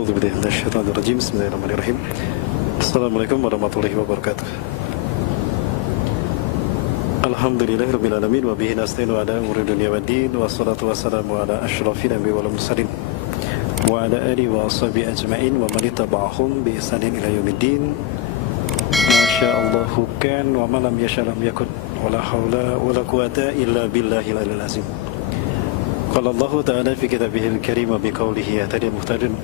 A'udzu billahi minasyaitonir rajim. Bismillahirrahmanirrahim. Assalamualaikum warahmatullahi wabarakatuh. Alhamdulillahirabbil alamin wa bihi nasta'inu ala umuri dunya waddin wassalatu wassalamu ala asyrafil anbiya'i wal mursalin wa ala alihi wa ashabihi ajma'in wa man ittaba'ahum bi ihsanin ila yaumiddin. Masyaallahu kan wa ma lam yasha lam yakun wala haula wala quwata illa billahil aliyyil azim. Qala Allah ta'ala fi kitabihil karim wa biqaulihi yahtadi muhtadin.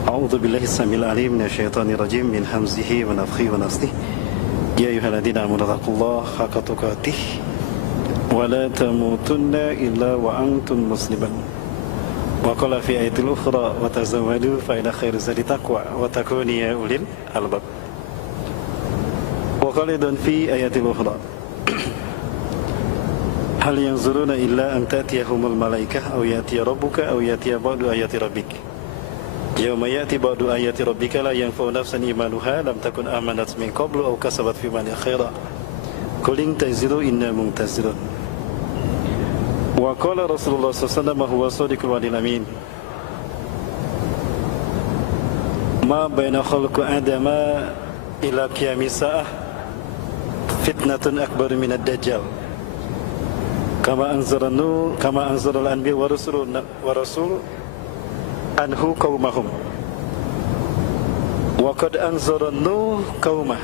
A'udzu billahi samil alim minasyaitonir rajim min hamzihi wa nafthihi wa nafthihi. Ya ayyuhalladzina amanu taqullaha haqqa tuqatih wa la tamutunna illa wa antum muslimun. Wa qala fi ayatil ukhra wa tazawwadu fa inna khairaz zadi taqwa wa takunu ya ulil albab. Wa qala dan fi ayatil ukhra hal yanzuruna illa an ta'tiyahumul malaikah aw ya'tiya rabbuka aw ya'tiya ba'du ayati rabbik. Yauma ya'ti ba'du ayati rabbika la yanfa'u nafsan imanuha lam takun amanat min qablu aw kasabat fi imaniha khaira. Qul in tazilu inna muntazirun. Wa qala Rasulullah sallallahu alaihi wasallam huwa shadiqul wa'dil amin. Ma baina khalqi adama ila qiyamis sa'ah fitnatun akbar min ad-dajjal. Kama anzalal anbiya wa rasul anhu qaumahum wa qad anzara nuh qaumah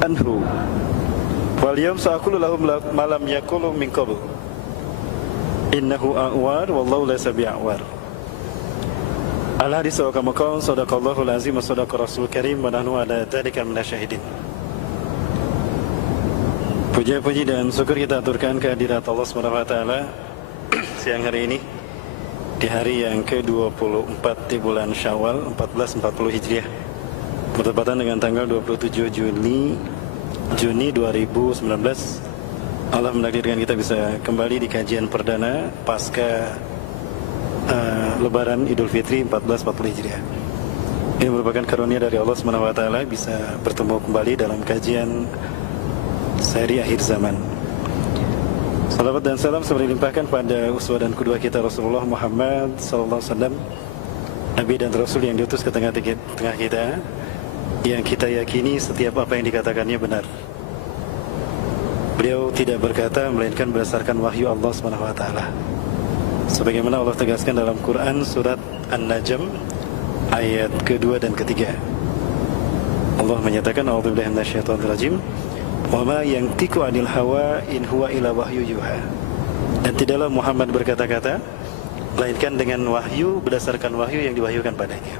anhu wal yawm sa'qulu lahum ma lam yaqulu min qabl innahu a'war wallahu laysa bi'awar. Al hadis wa kama qala sadaqallahu al-azim wa sadaqa rasul karim wa nahnu ala dzalika minasyahidin. Puji-puji dan syukur kita aturkan kehadirat Allah SWT siang hari ini di hari yang ke-24 di bulan Syawal 1440 Hijriah, bertepatan dengan tanggal 27 Juni 2019. Allah menakdirkan kita bisa kembali di kajian perdana pasca Lebaran Idul Fitri 1440 Hijriah. Ini merupakan karunia dari Allah SWT bisa bertemu kembali dalam kajian seri akhir zaman. Salawat dan salam sembari limpahkan pada uswah dan qudwah kita Rasulullah Muhammad sallallahu alaihi wasallam, Nabi dan Rasul yang diutus ke tengah kita, yang kita yakini setiap apa yang dikatakannya benar. Beliau tidak berkata melainkan berdasarkan wahyu Allah Subhanahu wa taala. Sebagaimana Allah tegaskan dalam Quran surat An-Najm ayat kedua dan ketiga. Allah menyatakan a'udzubillahi minasyaitonir rajim. Wa ma yantiqu 'anil hawa in huwa illa wahyu yuha. Dan tidaklah Muhammad berkata-kata melainkan dengan wahyu, berdasarkan wahyu yang diwahyukan padanya.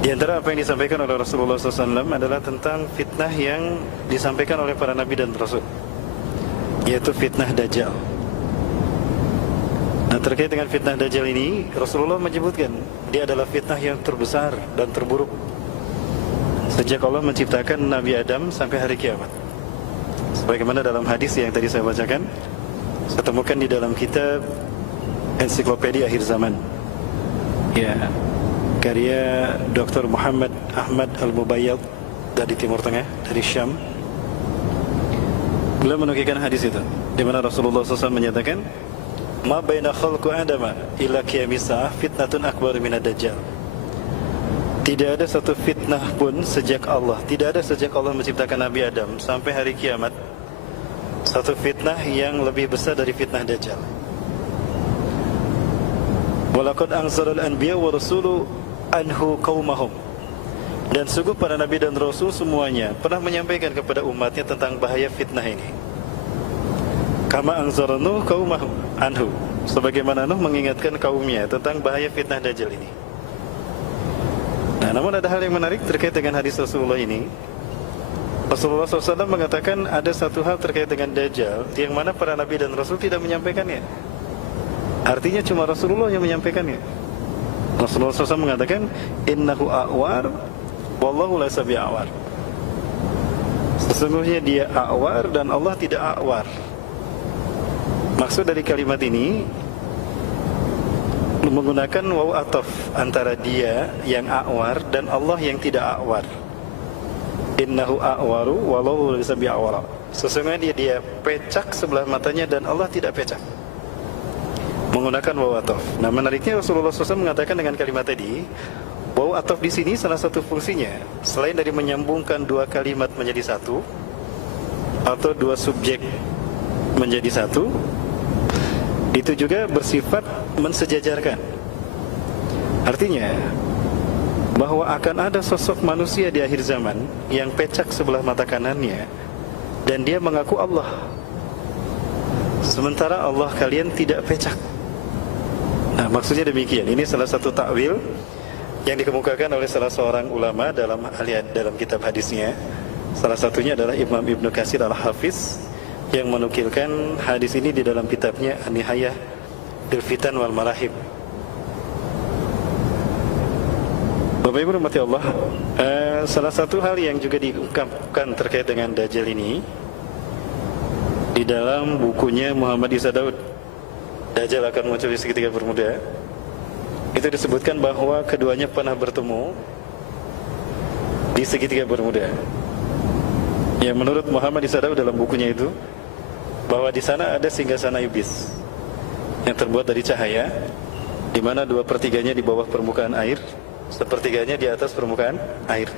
Di antara apa yang disampaikan oleh Rasulullah SAW adalah tentang fitnah yang disampaikan oleh para nabi dan rasul, yaitu fitnah Dajjal. Nah, terkait dengan fitnah Dajjal ini, Rasulullah menyebutkan dia adalah fitnah yang terbesar dan terburuk sejak Allah menciptakan Nabi Adam sampai hari kiamat. Sebagaimana dalam hadis yang tadi saya bacakan, saya temukan di dalam kitab Ensiklopedia Akhir Zaman, ya, karya Dr. Muhammad Ahmad Al-Mubayyad dari Timur Tengah, dari Syam. Beliau menukilkan hadis itu, di mana Rasulullah SAW menyatakan, "Ma baina khalqi Adama ila qiyamis sa'ah fitnatun akbar minad dajjal." Tidak ada satu fitnah pun sejak Allah menciptakan Nabi Adam sampai hari kiamat, satu fitnah yang lebih besar dari fitnah Dajjal. Walaqad anzalal anbiya wa rasulu anhu qaumahum. Dan sungguh para nabi dan rasul semuanya pernah menyampaikan kepada umatnya tentang bahaya fitnah ini. Kama anzara Nuh qaumahum anhu. Sebagaimana Nuh mengingatkan kaumnya tentang bahaya fitnah Dajjal ini. Nah, namun ada hal yang menarik terkait dengan hadis Rasulullah ini. Rasulullah SAW mengatakan ada satu hal terkait dengan Dajjal yang mana para nabi dan rasul tidak menyampaikannya. Artinya cuma Rasulullah yang menyampaikannya. Rasulullah SAW mengatakan, innahu a'war wallahu laysa bi'awar. Sesungguhnya dia a'war dan Allah tidak a'war. Maksud dari kalimat ini menggunakan waw ataf antara dia yang a'war dan Allah yang tidak a'war. Innahu a'waru wallahu laysa bi'awar. Sesungguhnya dia pecak sebelah matanya dan Allah tidak pecak. menggunakan waw atof. Nah, menariknya Rasulullah SAW mengatakan dengan kalimat tadi, waw atof di sini salah satu fungsinya selain dari menyambungkan dua kalimat menjadi satu atau dua subjek menjadi satu, itu juga bersifat mensejajarkan. Artinya bahwa akan ada sosok manusia di akhir zaman yang pecak sebelah mata kanannya dan dia mengaku Allah, sementara Allah kalian tidak pecak. Nah, maksudnya demikian. Ini salah satu takwil yang dikemukakan oleh salah seorang ulama dalam kitab hadisnya. Salah satunya adalah Imam Ibnu Katsir Al-Hafiz yang menukilkan hadis ini di dalam kitabnya An-Nihayah fil Fitan wal Malahib. Bapak Ibu rahmati Allah, salah satu hal yang juga diungkapkan terkait dengan Dajjal ini di dalam bukunya Muhammad Isa Daud, Dajjal akan muncul di segitiga bermuda, itu disebutkan bahwa keduanya pernah bertemu di segitiga bermuda. Yang menurut Muhammad Isa Daud dalam bukunya itu, bahwa di sana ada singgasana iblis yang terbuat dari cahaya, di mana 2/3-nya di bawah permukaan air, 1/3-nya di atas permukaan air.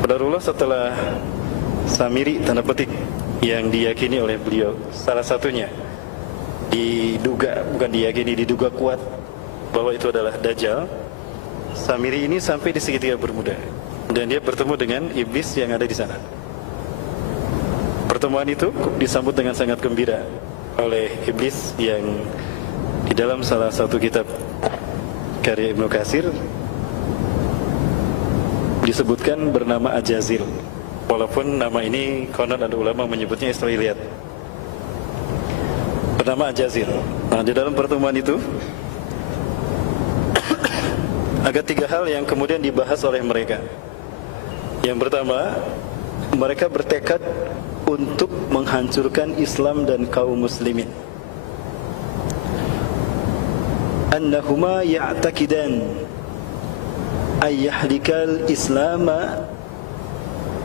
Qadarullah setelah Samiri tanda petik yang diyakini oleh beliau, salah satunya diduga kuat bahwa itu adalah Dajjal. Samiri ini sampai di segitiga bermuda dan dia bertemu dengan iblis yang ada di sana. Pertemuan itu disambut dengan sangat gembira oleh iblis yang di dalam salah satu kitab karya Ibnu Katsir disebutkan bernama Ajazil. Walaupun nama ini konon ada ulama menyebutnya Israiliyat. Bernama Ajazil. Nah, di dalam pertemuan itu ada 3 hal yang kemudian dibahas oleh mereka. Yang pertama, mereka bertekad untuk menghancurkan Islam dan kaum muslimin. Annahuma ya'taqidan ay yahlikal islama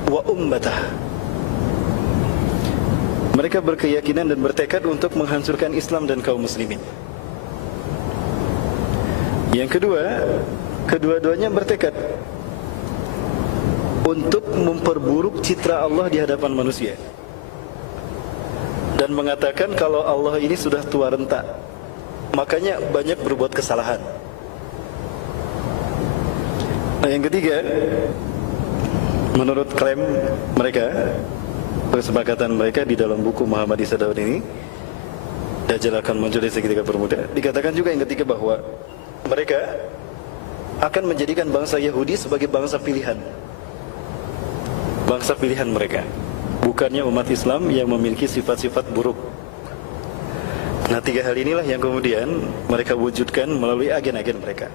wa ummatah. Mereka berkeyakinan dan bertekad untuk menghancurkan Islam dan kaum muslimin. Yang kedua, kedua-duanya bertekad untuk memperburuk citra Allah di hadapan manusia dan mengatakan kalau Allah ini sudah tua renta, makanya banyak berbuat kesalahan. Nah, yang ketiga, menurut klaim mereka, kesepakatan mereka di dalam buku Muhammad Isa Daud ini, Dajjal akan muncul di segitiga bermuda. Dikatakan juga yang ketiga bahwa mereka akan menjadikan bangsa Yahudi sebagai bangsa pilihan. Bangsa pilihan mereka, bukannya umat Islam yang memiliki sifat-sifat buruk. Nah, 3 hal inilah yang kemudian mereka wujudkan melalui agen-agen mereka.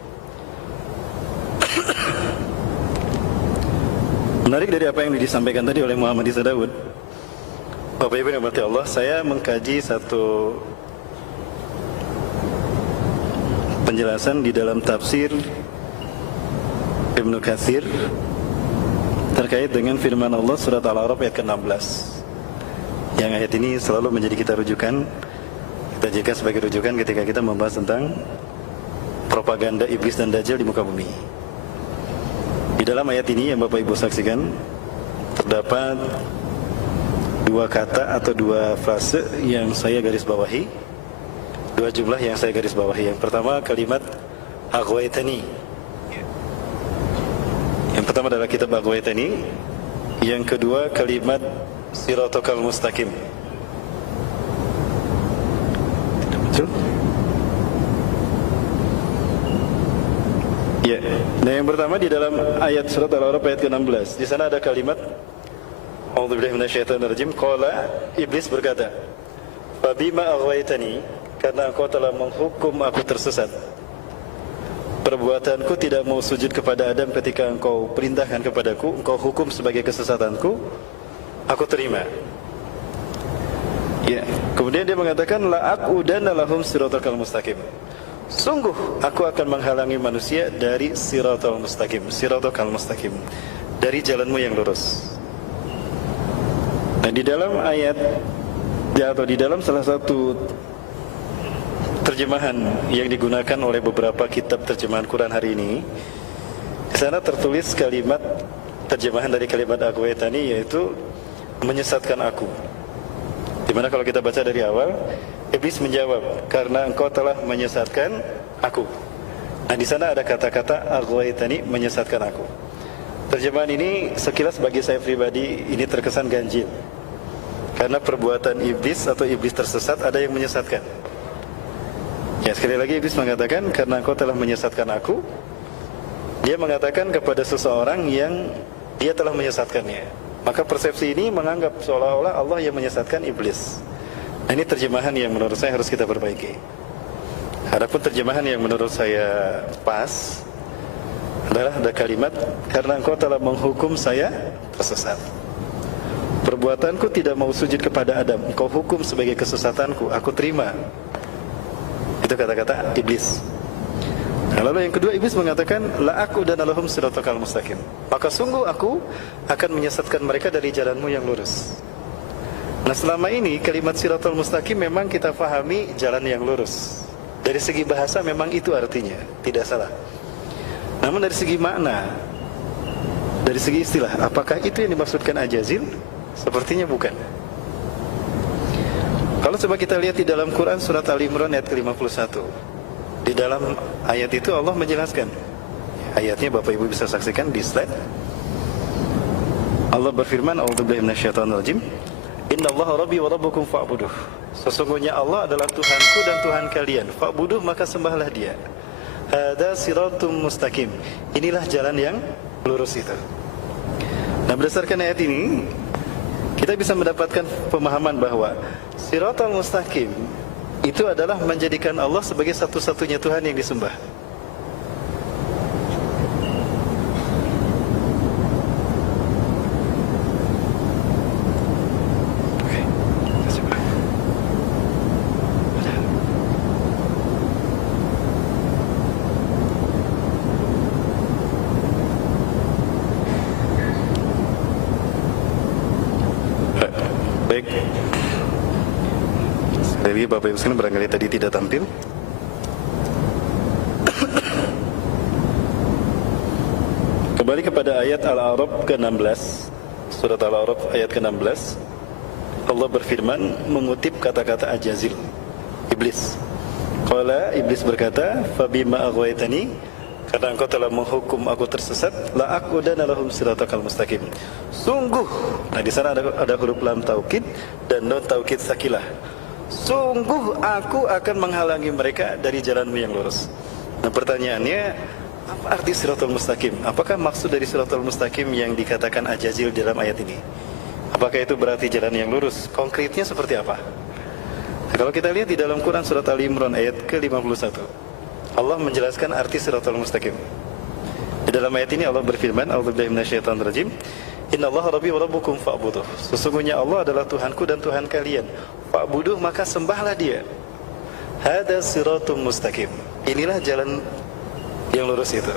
Menarik dari apa yang disampaikan tadi oleh Muhammad Isa Daud, Bapak Ibu yang dirahmati Allah, saya mengkaji satu penjelasan di dalam tafsir Ibnu Katsir terkait dengan firman Allah surat Al-A'raf ayat ke-16. Yang ayat ini selalu menjadi kita rujukan, kita jadikan sebagai rujukan ketika kita membahas tentang propaganda iblis dan Dajjal di muka bumi. Di dalam ayat ini yang Bapak Ibu saksikan terdapat 2 kata atau 2 frase yang saya garis bawahi, 2 jumlah yang saya garis bawahi. Yang pertama kalimat aghwaytani. Yang pertama adalah kitab Aghwaytani. Yang kedua kalimat siratal mustaqim. Tidak muncul? Ya. Nah, yang pertama di dalam ayat surat Al-A'raf ayat ke-16. Di sana ada kalimat A'udzubillahi minasyaitonirrajim. Qala, iblis berkata, "Fabima aghwaytani?" Karena engkau telah menghukum aku tersesat. Perbuatanku tidak mau sujud kepada Adam ketika engkau perintahkan kepadaku, engkau hukum sebagai kesesatanku, aku terima. Ya, kemudian dia mengatakan la aqudanna lahum siratal mustaqim. Sungguh aku akan menghalangi manusia dari siratal mustaqim, dari jalanmu yang lurus. Nah, di dalam ayat atau di dalam salah satu terjemahan yang digunakan oleh beberapa kitab terjemahan Quran hari ini, di sana tertulis kalimat terjemahan dari kalimat aghwaytani, yaitu menyesatkan aku. Dimana kalau kita baca dari awal, iblis menjawab, karena engkau telah menyesatkan aku. Nah, di sana ada kata-kata aghwaytani, menyesatkan aku. Terjemahan ini sekilas bagi saya pribadi ini terkesan ganjil, karena perbuatan iblis atau iblis tersesat ada yang menyesatkan. Ya, sekali lagi iblis mengatakan, karena engkau telah menyesatkan aku. Dia mengatakan kepada seseorang yang dia telah menyesatkannya. Maka persepsi ini menganggap seolah-olah Allah yang menyesatkan iblis. Nah, ini terjemahan yang menurut saya harus kita perbaiki. Adapun terjemahan yang menurut saya pas adalah ada kalimat, karena engkau telah menghukum saya tersesat. Perbuatanku tidak mau sujud kepada Adam, engkau hukum sebagai kesesatanku, aku terima. Itu kata-kata iblis. Nah, lalu yang kedua, iblis mengatakan, la aku dan alahum siratal mustaqim, maka sungguh aku akan menyesatkan mereka dari jalanmu yang lurus. Nah, selama ini kalimat siratal mustaqim memang kita fahami jalan yang lurus. Dari segi bahasa memang itu artinya, tidak salah. Namun dari segi makna, dari segi istilah, apakah itu yang dimaksudkan ajazil? Sepertinya bukan. Kalau coba kita lihat di dalam Quran surat Al-Imran ayat ke-51, di dalam ayat itu Allah menjelaskan. Ayatnya Bapak Ibu bisa saksikan di slide. Allah berfirman, a'udzubillahi minasyaitonirrajim, innallaha rabbi wa rabbukum fa'buduh. Sesungguhnya Allah adalah Tuhanku dan Tuhan kalian, fa'buduh, maka sembahlah Dia. Hada siratum mustaqim, inilah jalan yang lurus itu. Nah, berdasarkan ayat ini kita bisa mendapatkan pemahaman bahwa siratal mustaqim itu adalah menjadikan Allah sebagai satu-satunya Tuhan yang disembah. Baik. Sekali lagi Bapak Ibu sekalian, barangkali tadi tidak tampil. Kembali kepada ayat Al-A'raf ke-16, surat Al-A'raf ayat ke-16. Allah berfirman mengutip kata-kata ajazil, iblis. Qala, iblis berkata, fabima aghwaytani, karena engkau telah menghukum aku tersesat, la aqudanna lahum siratal mustaqim. Sungguh, nah di sana ada huruf lam taukid dan nun taukid sakilah. Sungguh aku akan menghalangi mereka dari jalanmu yang lurus. Nah, pertanyaannya, apa arti siratal mustaqim? Apakah maksud dari siratal mustaqim yang dikatakan ajazil dalam ayat ini? Apakah itu berarti jalan yang lurus? Konkretnya seperti apa? Nah, kalau kita lihat di dalam Quran surat Al-Imran ayat ke-51, Allah menjelaskan arti siratal mustaqim. Di dalam ayat ini Allah berfirman, a'udzubillahi minasyaitonirrajim, innallaha rabbi wa rabbukum fa'buduh. Sesungguhnya Allah adalah Tuhanku dan Tuhan kalian. Fa'buduh, maka sembahlah Dia. Hada siratum mustaqim, inilah jalan yang lurus itu.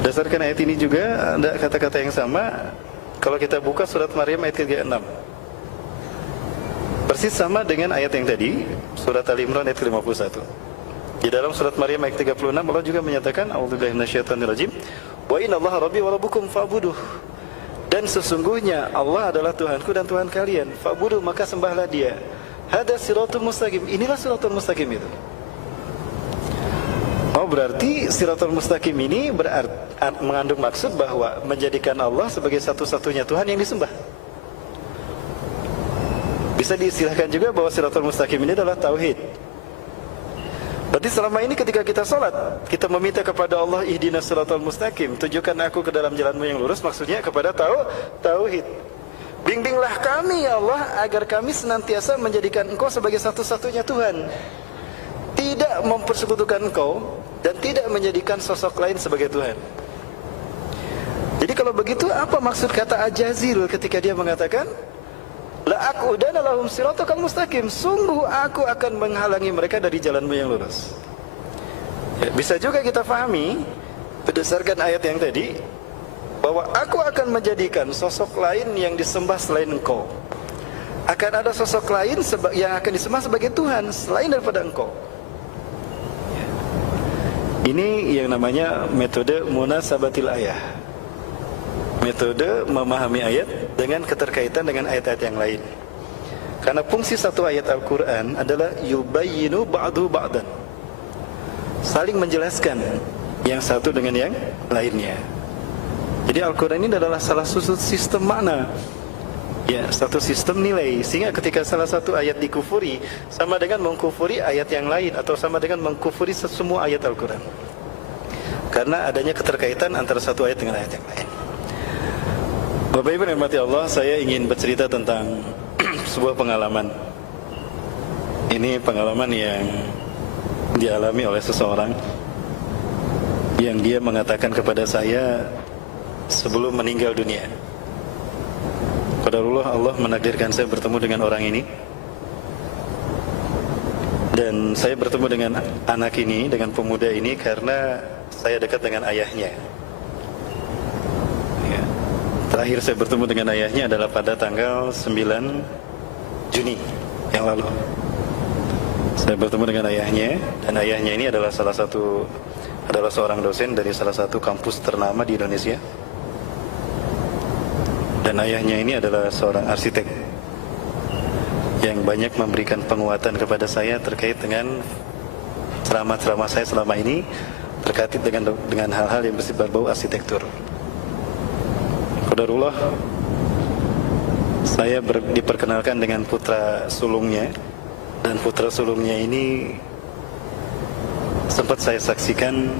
Berdasarkan ayat ini juga ada kata-kata yang sama. Kalau kita buka surat Maryam ayat 36, persis sama dengan ayat yang tadi, surat Al-Imran ayat 51. Di dalam surat Maryam ayat 36 Allah juga menyatakan, a'udzubillahi minasyaitonirrajim, wa innallaha rabbi wa rabbukum fa'buduh. Dan sesungguhnya Allah adalah Tuhanku dan Tuhan kalian, fa'buduh, maka sembahlah Dia. Hada siratul mustaqim, inilah siratul mustaqim itu. Oh, berarti siratul mustaqim ini mengandung maksud bahwa menjadikan Allah sebagai satu-satunya Tuhan yang disembah. Bisa diistilahkan juga bahwa siratul mustaqim ini adalah tauhid. Berarti selama ini ketika kita sholat, kita meminta kepada Allah, ihdinas siratal mustaqim, tunjukkan aku ke dalam jalanmu yang lurus, maksudnya kepada tauhid. Bimbinglah kami ya Allah, agar kami senantiasa menjadikan Engkau sebagai satu-satunya Tuhan, tidak mempersekutukan Engkau dan tidak menjadikan sosok lain sebagai Tuhan. Jadi kalau begitu, apa maksud kata ajazil ketika dia mengatakan, la aqudanna lahum siratal mustaqim, sungguh aku akan menghalangi mereka dari jalanmu yang lurus. Ya, bisa juga kita pahami berdasarkan ayat yang tadi, bahwa aku akan menjadikan sosok lain yang disembah selain Engkau. Akan ada sosok lain yang akan disembah sebagai Tuhan selain daripada Engkau. Ini yang namanya metode munasabatil ayah. Metode memahami ayat dengan keterkaitan dengan ayat-ayat yang lain. Karena fungsi satu ayat Al-Quran adalah yubayyinu ba'du ba'dan, saling menjelaskan yang satu dengan yang lainnya. Jadi Al-Quran ini adalah salah satu sistem makna, ya, satu sistem nilai. Sehingga ketika salah satu ayat dikufuri, sama dengan mengkufuri ayat yang lain, atau sama dengan mengkufuri semua ayat Al-Quran, karena adanya keterkaitan antara satu ayat dengan ayat yang lain. Bapak Ibu yang dirahmati Allah, saya ingin bercerita tentang sebuah pengalaman. Ini pengalaman yang dialami oleh seseorang, yang dia mengatakan kepada saya sebelum meninggal dunia. Qadarullah, Allah menakdirkan saya bertemu dengan orang ini. Dan saya bertemu dengan anak ini, dengan pemuda ini, karena saya dekat dengan ayahnya. Ya. Terakhir saya bertemu dengan ayahnya adalah pada tanggal 9 Juni yang lalu. Saya bertemu dengan ayahnya, dan ayahnya ini adalah seorang dosen dari salah satu kampus ternama di Indonesia. Dan ayahnya ini adalah seorang arsitek yang banyak memberikan penguatan kepada saya terkait dengan ceramah-ceramah saya selama ini terkait dengan hal-hal yang berbau arsitektur. Qadarullah, saya diperkenalkan dengan putra sulungnya, dan putra sulungnya ini sempat saya saksikan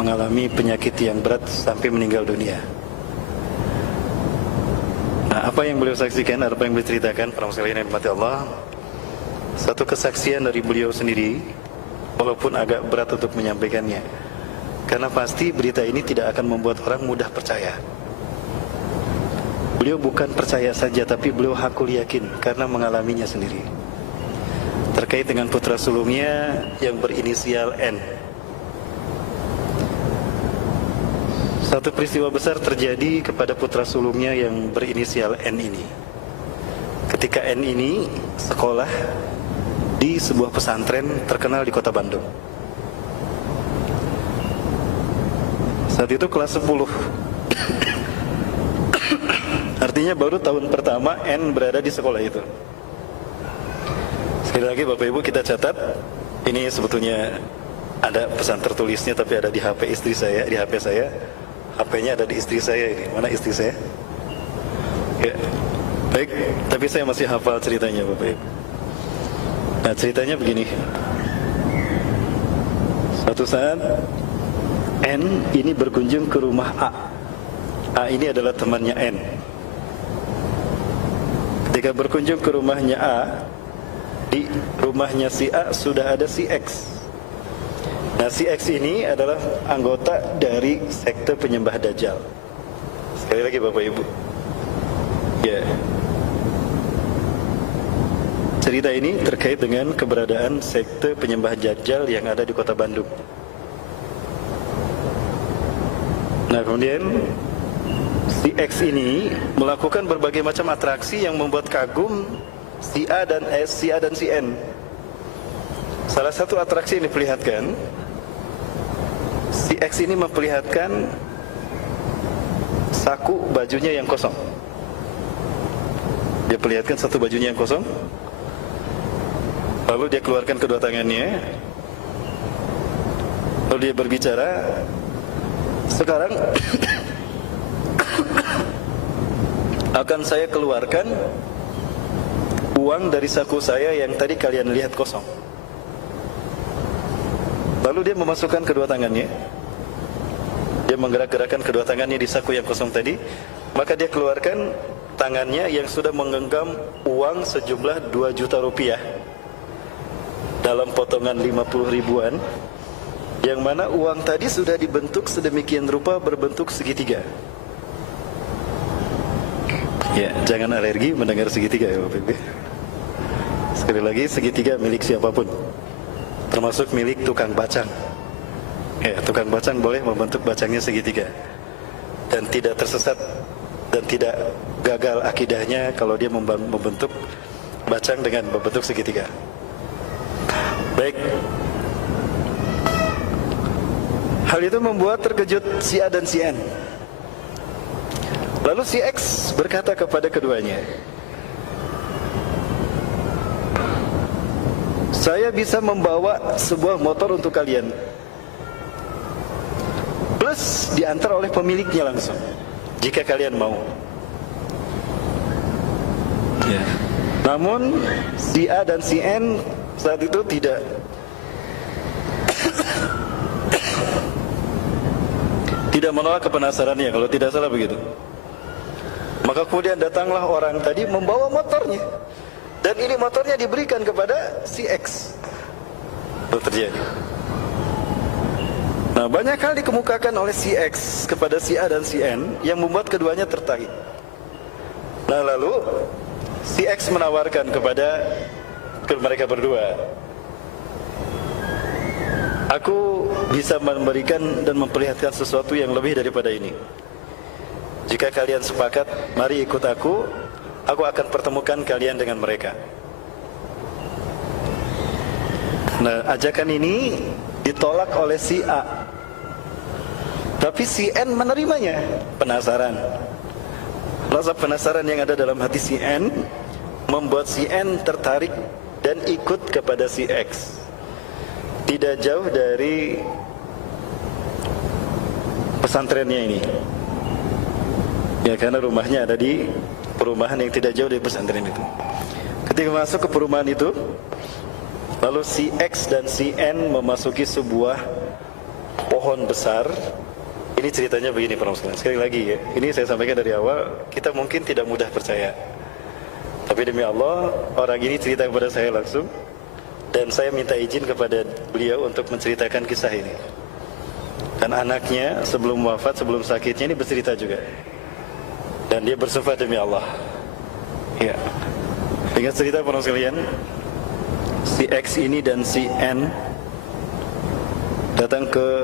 mengalami penyakit yang berat sampai meninggal dunia. Nah, apa yang beliau saksikan, apa yang beliau ceritakan, para muslimin yang dirahmati Allah, satu kesaksian dari beliau sendiri, walaupun agak berat untuk menyampaikannya, karena pasti berita ini tidak akan membuat orang mudah percaya. Beliau bukan percaya saja, tapi beliau hakul yakin karena mengalaminya sendiri. Terkait dengan putra sulungnya yang berinisial N. Satu peristiwa besar terjadi kepada putra sulungnya yang berinisial N ini. Ketika N ini sekolah di sebuah pesantren terkenal di kota Bandung. Saat itu kelas 10. Artinya baru tahun pertama N berada di sekolah itu. Sekali lagi Bapak Ibu, kita catat, ini sebetulnya ada pesan tertulisnya, tapi ada di HP istri saya, di HP saya. HP-nya ada di istri saya ini. Mana istri saya? Ya. Baik, tapi saya masih hafal ceritanya Bapak Ibu. Nah, ceritanya begini. Suatu saat N ini berkunjung ke rumah A. A ini adalah temannya N. Ketika berkunjung ke rumahnya A, di rumahnya si A sudah ada si X. Nah, si X ini adalah anggota dari sekte penyembah Dajjal. Sekali lagi Bapak Ibu, ya, cerita ini terkait dengan keberadaan sekte penyembah Dajjal yang ada di kota Bandung. Nah, kemudian si X ini melakukan berbagai macam atraksi yang membuat kagum si A dan si N. Salah satu atraksi yang diperlihatkan, si X ini memperlihatkan saku bajunya yang kosong. Dia perlihatkan satu bajunya yang kosong, lalu dia keluarkan kedua tangannya, lalu dia berbicara, sekarang akan saya keluarkan uang dari saku saya yang tadi kalian lihat kosong. Lalu dia memasukkan kedua tangannya, dia menggerak-gerakkan kedua tangannya di saku yang kosong tadi, maka dia keluarkan tangannya yang sudah menggenggam uang sejumlah 2 juta rupiah dalam potongan 50 ribuan, yang mana uang tadi sudah dibentuk sedemikian rupa berbentuk segitiga. Ya, jangan alergi mendengar segitiga ya Bapak Ibu. Sekali lagi, segitiga milik siapapun, termasuk milik tukang bacang. Ya, tukang bacang boleh membentuk bacangnya segitiga, dan tidak tersesat dan tidak gagal akidahnya kalau dia membentuk bacang dengan membentuk segitiga. Baik, Hal itu membuat terkejut si A dan si N. Lalu si X berkata kepada keduanya, saya bisa membawa sebuah motor untuk kalian, plus diantar oleh pemiliknya langsung, jika kalian mau. Ya. Namun si A dan si N saat itu tidak menolak kepenasarannya, kalau tidak salah begitu. Maka kemudian datanglah orang tadi membawa motornya, dan ini motornya diberikan kepada si X. Itu terjadi. Nah, banyak hal dikemukakan oleh si X kepada si A dan si N yang membuat keduanya tertarik. Nah, lalu si X menawarkan kepada mereka berdua, aku bisa memberikan dan memperlihatkan sesuatu yang lebih daripada ini. Jika kalian sepakat, mari ikut aku akan pertemukan kalian dengan mereka. Nah, ajakan ini ditolak oleh si A, tapi si N menerimanya. Penasaran. Rasa penasaran yang ada dalam hati si N membuat si N tertarik dan ikut kepada si X. Tidak jauh dari pesantrennya ini. Ya, karena rumahnya ada di perumahan yang tidak jauh dari pesantren itu. Ketika masuk ke perumahan itu, lalu si X dan si N memasuki sebuah pohon besar. Ini ceritanya begini, para muslimin. Sekali lagi ya, ini saya sampaikan dari awal, kita mungkin tidak mudah percaya. Tapi demi Allah, orang ini cerita kepada saya langsung, dan saya minta izin kepada beliau untuk menceritakan kisah ini. Dan anaknya sebelum wafat, sebelum sakitnya ini bercerita juga. Dan dia bersumpah demi Allah. Ya. Dengan cerita para sekalian, si X ini dan si N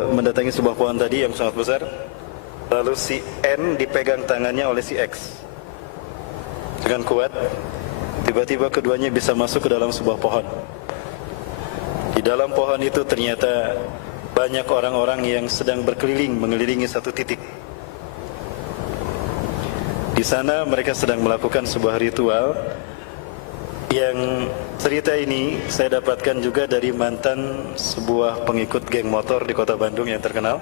mendatangi sebuah pohon tadi yang sangat besar. Lalu si N dipegang tangannya oleh si X dengan kuat. Tiba-tiba keduanya bisa masuk ke dalam sebuah pohon. Di dalam pohon itu ternyata banyak orang-orang yang sedang berkeliling mengelilingi satu titik. Di sana mereka sedang melakukan sebuah ritual yang cerita ini saya dapatkan juga dari mantan sebuah pengikut geng motor di kota Bandung yang terkenal.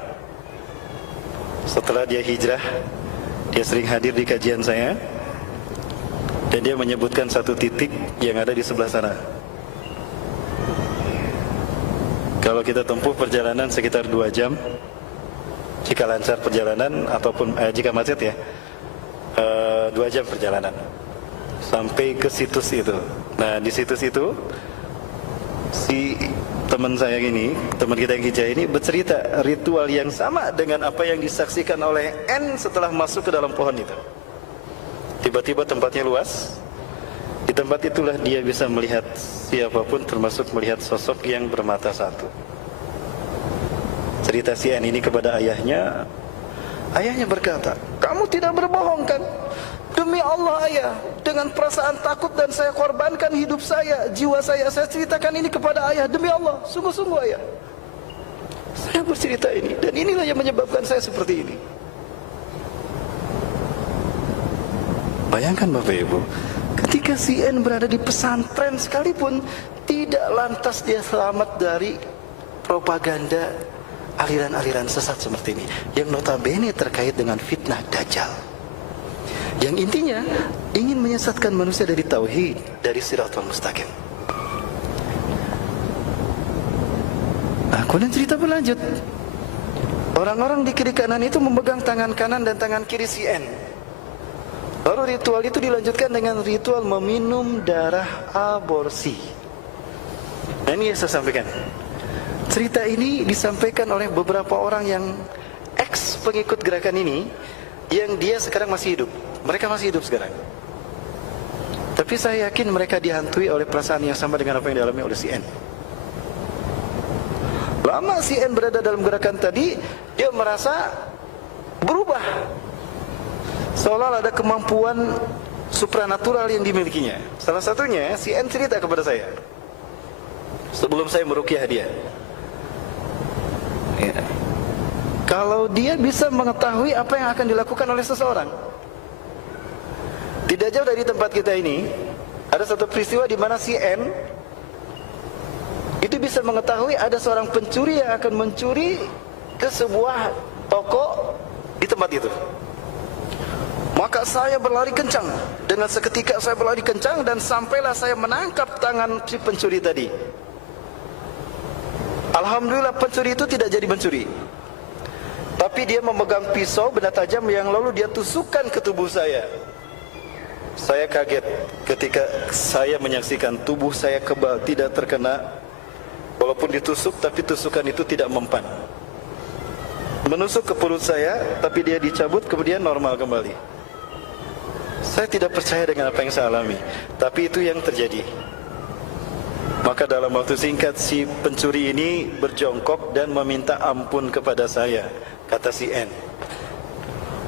Setelah dia hijrah, dia sering hadir di kajian saya, dan dia menyebutkan satu titik yang ada di sebelah sana. Kalau kita tempuh perjalanan sekitar 2 jam, jika lancar perjalanan ataupun jika macet ya, 2 jam perjalanan sampai ke situs itu. Nah, di situs itu si teman saya ini, teman kita yang hijau ini bercerita ritual yang sama dengan apa yang disaksikan oleh N setelah masuk ke dalam pohon itu. Tiba-tiba tempatnya luas. Di tempat itulah dia bisa melihat siapapun, termasuk melihat sosok yang bermata satu. Cerita si N ini kepada ayahnya. Ayahnya berkata, kamu tidak berbohong kan? Demi Allah ayah, dengan perasaan takut dan saya korbankan hidup saya, jiwa saya ceritakan ini kepada ayah. Demi Allah, sungguh-sungguh ayah, saya bercerita ini, dan inilah yang menyebabkan saya seperti ini. Bayangkan Bapak Ibu, ketika si N berada di pesantren sekalipun, tidak lantas dia selamat dari propaganda aliran-aliran sesat seperti ini, yang notabene terkait dengan fitnah Dajjal, yang intinya ingin menyesatkan manusia dari tauhid, dari siratal mustaqim. Nah, kemudian cerita berlanjut. Orang-orang di kiri kanan itu memegang tangan kanan dan tangan kiri si N. Lalu ritual itu dilanjutkan dengan ritual meminum darah aborsi. Nah, ini yang saya sampaikan. Cerita ini disampaikan oleh beberapa orang yang ex pengikut gerakan ini, yang dia sekarang masih hidup. Mereka masih hidup sekarang. Tapi saya yakin mereka dihantui oleh perasaan yang sama dengan apa yang dialami oleh si N. Lama si N berada dalam gerakan tadi, dia merasa berubah, seolah ada kemampuan supranatural yang dimilikinya. Salah satunya si N cerita kepada saya sebelum saya meruqyah dia. Ya. kalau dia bisa mengetahui apa yang akan dilakukan oleh seseorang. Tidak jauh dari tempat kita ini ada satu peristiwa di mana si N itu bisa mengetahui ada seorang pencuri yang akan mencuri ke sebuah toko di tempat itu. Maka saya berlari kencang. Dengan seketika saya berlari kencang dan sampailah saya menangkap tangan si pencuri tadi. Alhamdulillah pencuri itu tidak jadi mencuri. Tapi dia memegang pisau benda tajam yang lalu dia tusukkan ke tubuh saya. Saya kaget ketika saya menyaksikan tubuh saya kebal, tidak terkena. Walaupun ditusuk, tapi tusukan itu tidak mempan. Menusuk ke perut saya, tapi dia dicabut, kemudian normal kembali. Saya tidak percaya dengan apa yang saya alami, tapi itu yang terjadi. Maka dalam waktu singkat si pencuri ini berjongkok dan meminta ampun kepada saya, kata si N.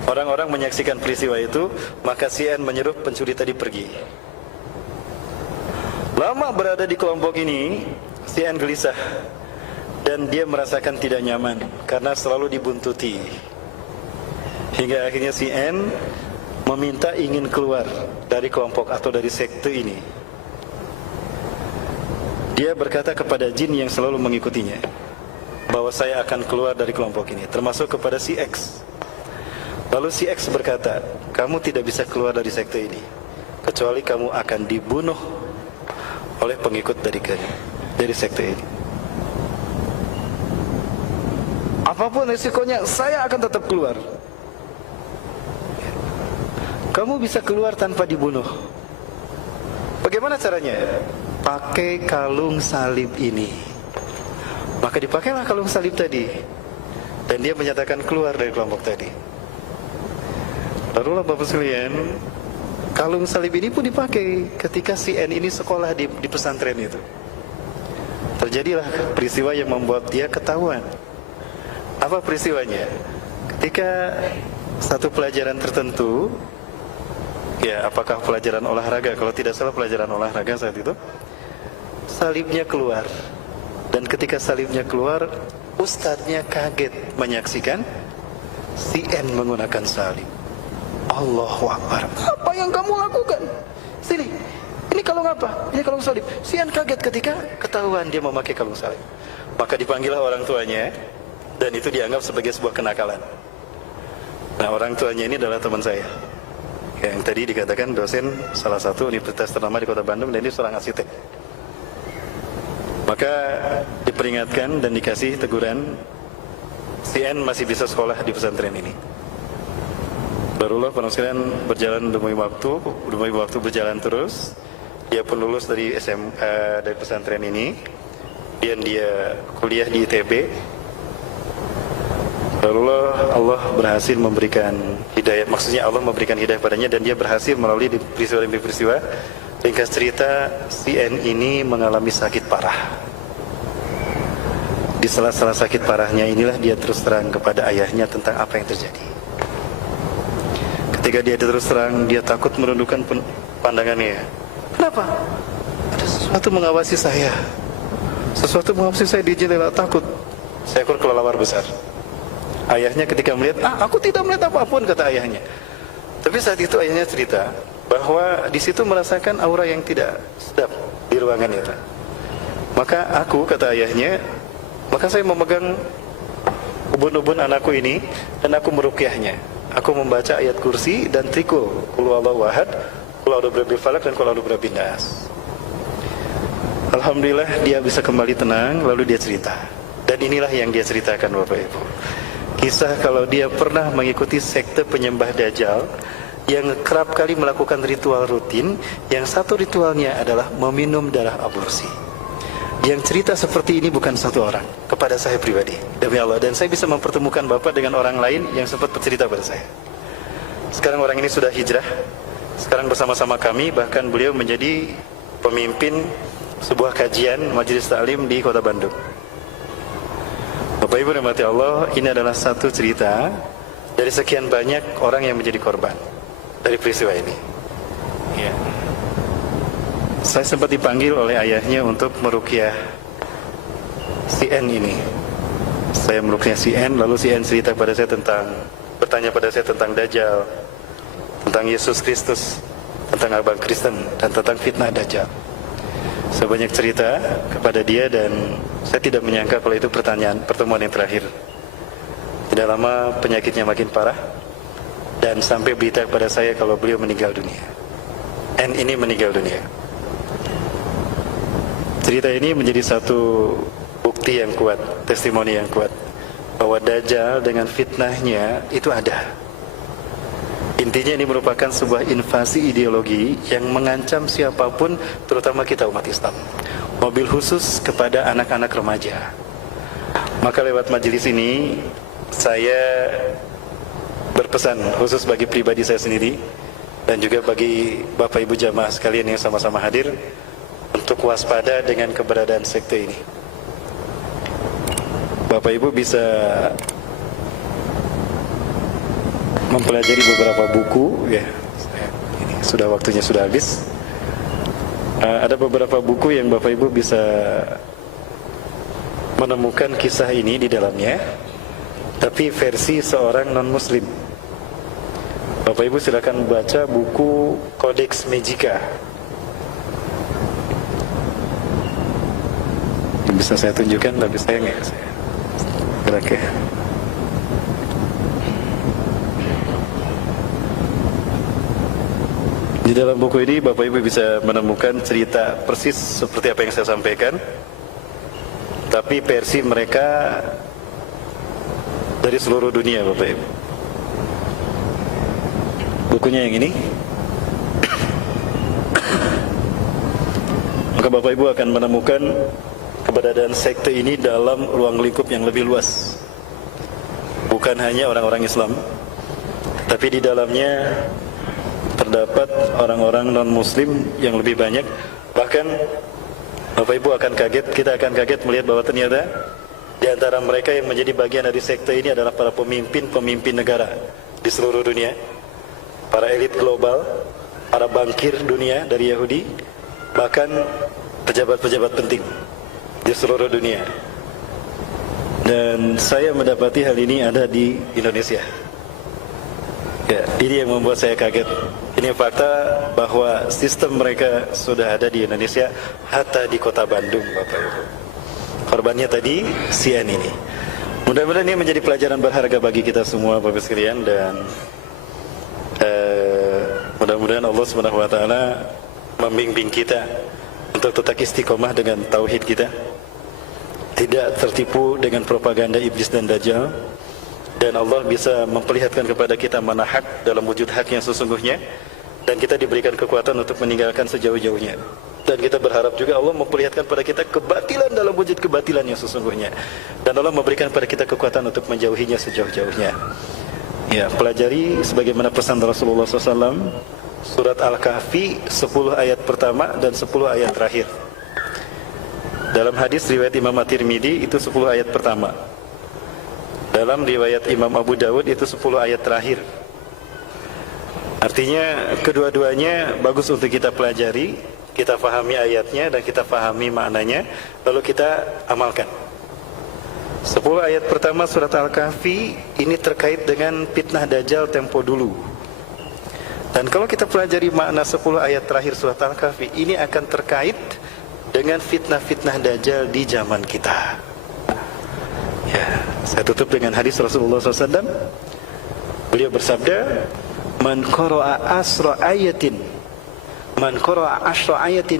Orang-orang menyaksikan peristiwa itu, maka si N menyuruh pencuri tadi pergi. Lama berada di kelompok ini, si N gelisah dan dia merasakan tidak nyaman karena selalu dibuntuti. Hingga akhirnya si N meminta ingin keluar dari kelompok atau dari sekte ini. Dia berkata kepada jin yang selalu mengikutinya bahwa saya akan keluar dari kelompok ini, termasuk kepada si X. Lalu si X berkata, kamu tidak bisa keluar dari sekte ini kecuali kamu akan dibunuh oleh pengikut dari sekte ini. Apapun risikonya, saya akan tetap keluar. Kamu bisa keluar tanpa dibunuh. Bagaimana caranya? Pakai kalung salib ini. Maka dipakailah kalung salib tadi, dan dia menyatakan keluar dari kelompok tadi. Lalu Bapak sekalian, kalung salib ini pun dipakai ketika si N ini sekolah di pesantren itu. Terjadilah peristiwa yang membuat dia ketahuan. Apa peristiwanya? Ketika satu pelajaran tertentu, ya apakah pelajaran olahraga, kalau tidak salah pelajaran olahraga saat itu, salibnya keluar. Dan ketika salibnya keluar, ustadznya kaget menyaksikan si N menggunakan salib. Allahu Akbar. Apa yang kamu lakukan? Sini, ini kalung apa? Ini kalung salib. Si N kaget ketika ketahuan dia memakai kalung salib. Maka dipanggillah orang tuanya, dan itu dianggap sebagai sebuah kenakalan. Nah, orang tuanya ini adalah teman saya, yang tadi dikatakan dosen salah satu universitas ternama di kota Bandung, dan ini seorang arsitek. Maka diperingatkan dan dikasih teguran, si N masih bisa sekolah di pesantren ini. Barulah para sekalian berjalan demi waktu berjalan terus. Dia pun lulus dari dari pesantren ini, dan dia kuliah di ITB. Barulah Allah berhasil memberikan hidayah, maksudnya Allah memberikan hidayah padanya, dan dia berhasil melalui peristiwa demi peristiwa. Ringkas cerita, si N ini mengalami sakit parah. Di sela-sela sakit parahnya inilah dia terus terang kepada ayahnya tentang apa yang terjadi. Ketika dia terus terang, dia takut menundukkan pandangannya. Kenapa? Ada sesuatu mengawasi saya. Sesuatu mengawasi saya di jendela, takut. Seekor kelelawar besar. Ayahnya ketika melihat, aku tidak melihat apapun, kata ayahnya. Tapi saat itu ayahnya cerita bahwa di situ merasakan aura yang tidak sedap di ruangan itu. Maka aku, kata ayahnya, maka saya memegang ubun-ubun anakku ini dan aku meruqyahnya. Aku membaca ayat kursi dan trikul, qul huwallahu ahad, qul a'udzu birabbil falaq, dan qul a'udzu birabbin nas. Alhamdulillah dia bisa kembali tenang. Lalu dia cerita, dan inilah yang dia ceritakan Bapak Ibu. Kisah kalau dia pernah mengikuti sekte penyembah Dajjal yang kerap kali melakukan ritual rutin, yang satu ritualnya adalah meminum darah aborsi. Yang cerita seperti ini bukan satu orang, kepada saya pribadi, demi Allah. Dan saya bisa mempertemukan Bapak dengan orang lain yang sempat bercerita pada saya. Sekarang orang ini sudah hijrah, sekarang bersama-sama kami, bahkan beliau menjadi pemimpin sebuah kajian majelis taklim di kota Bandung. Bapak Ibu rahmati Allah, ini adalah satu cerita dari sekian banyak orang yang menjadi korban dari peristiwa ini. Ya. Saya sempat dipanggil oleh ayahnya untuk meruqyah si N ini. Saya meluknya si N, lalu si N cerita pada saya bertanya pada saya tentang Dajjal, tentang Yesus Kristus, tentang abang Kristen, dan tentang fitnah Dajjal. Saya banyak cerita kepada dia dan saya tidak menyangka kalau itu pertemuan yang terakhir. Tidak lama penyakitnya makin parah dan sampai berita kepada saya kalau beliau meninggal dunia. N ini meninggal dunia. Cerita ini menjadi satu bukti yang kuat, testimoni yang kuat bahwa Dajjal dengan fitnahnya itu ada. Intinya ini merupakan sebuah invasi ideologi yang mengancam siapapun, terutama kita umat Islam. Mobil khusus kepada anak-anak remaja. Maka lewat majelis ini saya berpesan khusus bagi pribadi saya sendiri dan juga bagi Bapak Ibu jamaah sekalian yang sama-sama hadir untuk waspada dengan keberadaan sekte ini. Bapak Ibu bisa mempelajari beberapa buku, ya. Ini sudah waktunya sudah habis. Ada beberapa buku yang Bapak Ibu bisa menemukan kisah ini di dalamnya, tapi versi seorang non-Muslim. Bapak Ibu silakan baca buku Codex Magica. Bisa saya tunjukkan, tapi saya nggak. Gerak ya. Di dalam buku ini Bapak Ibu bisa menemukan cerita persis seperti apa yang saya sampaikan, tapi versi mereka dari seluruh dunia, Bapak Ibu. Bukunya yang ini. Maka Bapak Ibu akan menemukan keberadaan sekte ini dalam ruang lingkup yang lebih luas. Bukan hanya orang-orang Islam, tapi di dalamnya terdapat orang-orang non-Muslim yang lebih banyak. Bahkan Bapak Ibu akan kaget, kita akan kaget melihat bahwa ternyata di antara mereka yang menjadi bagian dari sekte ini adalah para pemimpin negara di seluruh dunia, para elit global, para bankir dunia dari Yahudi, bahkan pejabat-pejabat penting di seluruh dunia. Dan saya mendapati hal ini ada di Indonesia. Ya, ini yang membuat saya kaget. Ini fakta bahwa sistem mereka sudah ada di Indonesia, hatta di kota Bandung, Bapak Ibu. Korbannya tadi CN ini. Mudah-mudahan ini menjadi pelajaran berharga bagi kita semua, Bapak sekalian, dan mudah-mudahan Allah Subhanahu wa taala membimbing kita untuk tetap istiqomah dengan tauhid kita, tidak tertipu dengan propaganda iblis dan dajjal, dan Allah bisa memperlihatkan kepada kita mana hak dalam wujud hak yang sesungguhnya, dan kita diberikan kekuatan untuk meninggalkan sejauh-jauhnya. Dan kita berharap juga Allah memperlihatkan pada kita kebatilan dalam wujud kebatilan yang sesungguhnya, dan Allah memberikan pada kita kekuatan untuk menjauhinya sejauh-jauhnya. Ya, pelajari sebagaimana pesan Rasulullah SAW, surat Al-Kahfi 10 ayat pertama dan 10 ayat terakhir. Dalam hadis riwayat Imam At-Tirmidzi itu 10 ayat pertama. Dalam riwayat Imam Abu Dawud itu 10 ayat terakhir. Artinya kedua-duanya bagus untuk kita pelajari, kita fahami ayatnya dan kita fahami maknanya, lalu kita amalkan. 10 ayat pertama surat Al-Kahfi ini terkait dengan fitnah Dajjal tempo dulu. Dan kalau kita pelajari makna 10 ayat terakhir surat Al-Kahfi, ini akan terkait dengan fitnah-fitnah Dajjal di zaman kita. Ya, saya tutup dengan hadis Rasulullah SAW. Beliau bersabda, Man qara'a asra ayatin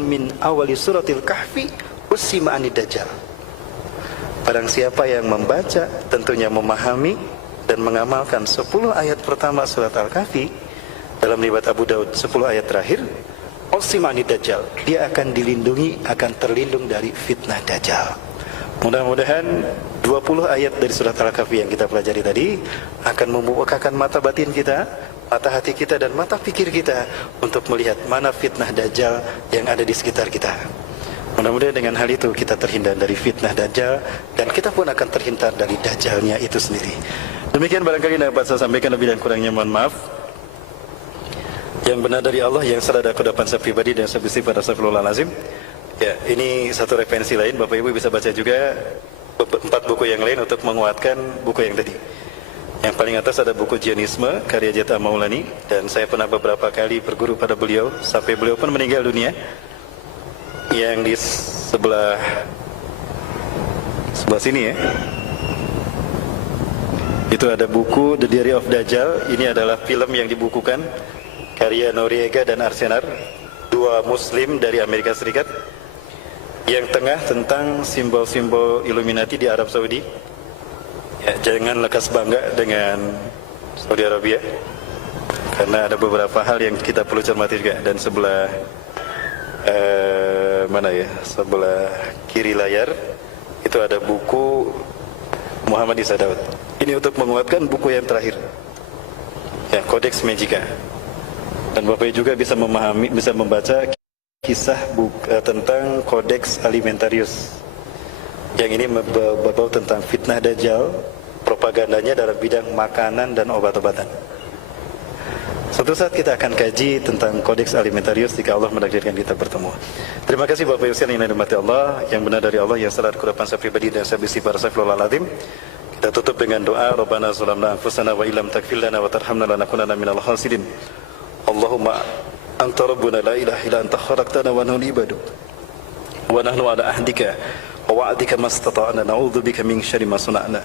min awali suratil kahfi usima anid dajjal. Barang siapa yang membaca, tentunya memahami dan mengamalkan 10 ayat pertama surat Al-Kahfi, dalam riwayat Abu Daud 10 ayat terakhir, usima anid dajjal, dia akan dilindungi, akan terlindung dari fitnah dajjal. Mudah-mudahan 20 ayat dari surat Al-Kahfi yang kita pelajari tadi akan membukakan mata batin kita, mata hati kita dan mata pikir kita untuk melihat mana fitnah Dajjal yang ada di sekitar kita. Mudah-mudahan dengan hal itu kita terhindar dari fitnah Dajjal dan kita pun akan terhindar dari Dajjalnya itu sendiri. Demikian barangkali dapat saya sampaikan, lebih dan kurangnya mohon maaf. Yang benar dari Allah, yang salah dari kudapan saya pribadi dan saya bersifat astagfirullahalazim. Ya, ini satu referensi lain, Bapak Ibu bisa baca juga 4 buku yang lain untuk menguatkan buku yang tadi. Yang paling atas ada buku Jionisme karya Jeta Maulani, dan saya pernah beberapa kali berguru pada beliau sampai beliau pun meninggal dunia. Yang di sebelah sini ya, itu ada buku The Diary of Dajjal. Ini adalah film yang dibukukan karya Noriega dan Arsenar, 2 muslim dari Amerika Serikat, yang tengah tentang simbol-simbol Illuminati di Arab Saudi. Ya, jangan lekas bangga dengan Saudi Arabia, karena ada beberapa hal yang kita perlu cermati juga. Dan sebelah sebelah kiri layar itu ada buku Muhammad Isa Daud. Ini untuk menguatkan buku yang terakhir, ya, Codex Magica. Dan Bapak juga bisa memahami, bisa membaca kisah tentang Codex Alimentarius. Yang ini berbau tentang fitnah Dajjal, propagandanya dalam bidang makanan dan obat-obatan. Suatu saat kita akan kaji tentang Codex Alimentarius jika Allah menakdirkan kita bertemu. Terima kasih Bapak Ibu sekalian yang dirahmati Allah, yang benar dari Allah, yang salah kurapan saya pribadi dan saya bisi para Astagfirullahal Azim. Kita tutup dengan doa, Rabbana zalamna anfusana wa illam taghfir lana wa tarhamna lanakunanna minal khasirin. Allahumma anta rabbuna la ilaha illa anta khalaqtana wa nahnu ibaduk wa nahnu ala ahdika wa wa'dika mastata'na na'udzu bika min syarri ma sana'na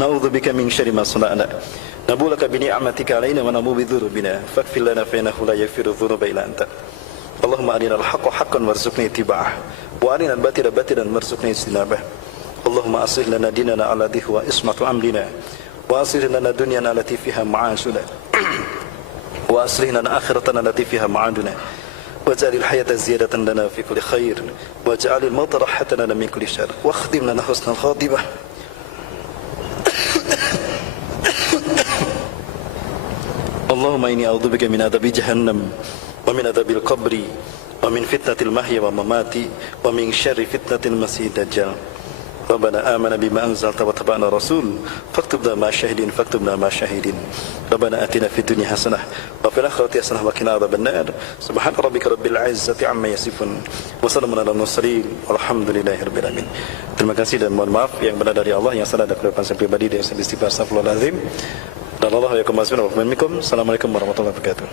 na'udzu bika min syarri ma sana'na nabulaka bi ni'matika alaina wa namu bi dzunubina faghfir lana fa innahu la yaghfiru dzunuba illa anta. Allahumma arina al-haqqa haqqan warzuqna ittiba'ah wa arina al-batila batilan warzuqna ijtinabah. Allahumma aslih lana dinana alladhi huwa ismatu amrina wa aslih lana dunyana allati fiha ma'ashuna wa aslih lana akhiratana allati fiha ma'aduna waj'alil hayata ziyadatan lana fi kulli khair waj'alil mauta rahatan lana min kulli syarr wa khtim lana husnal khatimah. Allahumma inni a'udzubika min adzabi jahannam wa min adzabil qabri wa min fitnatil mahya wa mamati wa min syarri fitnatil masiihid dajjal. Rabbana amana bima anzalta wa tabi'na rasul faktubna ma syahidin faktubna ma syahidin. Rabbana atina fid dunya hasanah wa fil akhirati hasanah wa qina adzabannar. Subhana rabbika rabbil izzati amma yasifun wa salamun alal mursalin walhamdulillahirabbil alamin. Terima kasih dan mohon maaf yang benar dari Allah, yang salah dari kelebihan saya pribadi dan saya istighfar. Astagfirullahalazim. Dan Allah yakum masmin wa minkum. Assalamualaikum warahmatullahi wabarakatuh.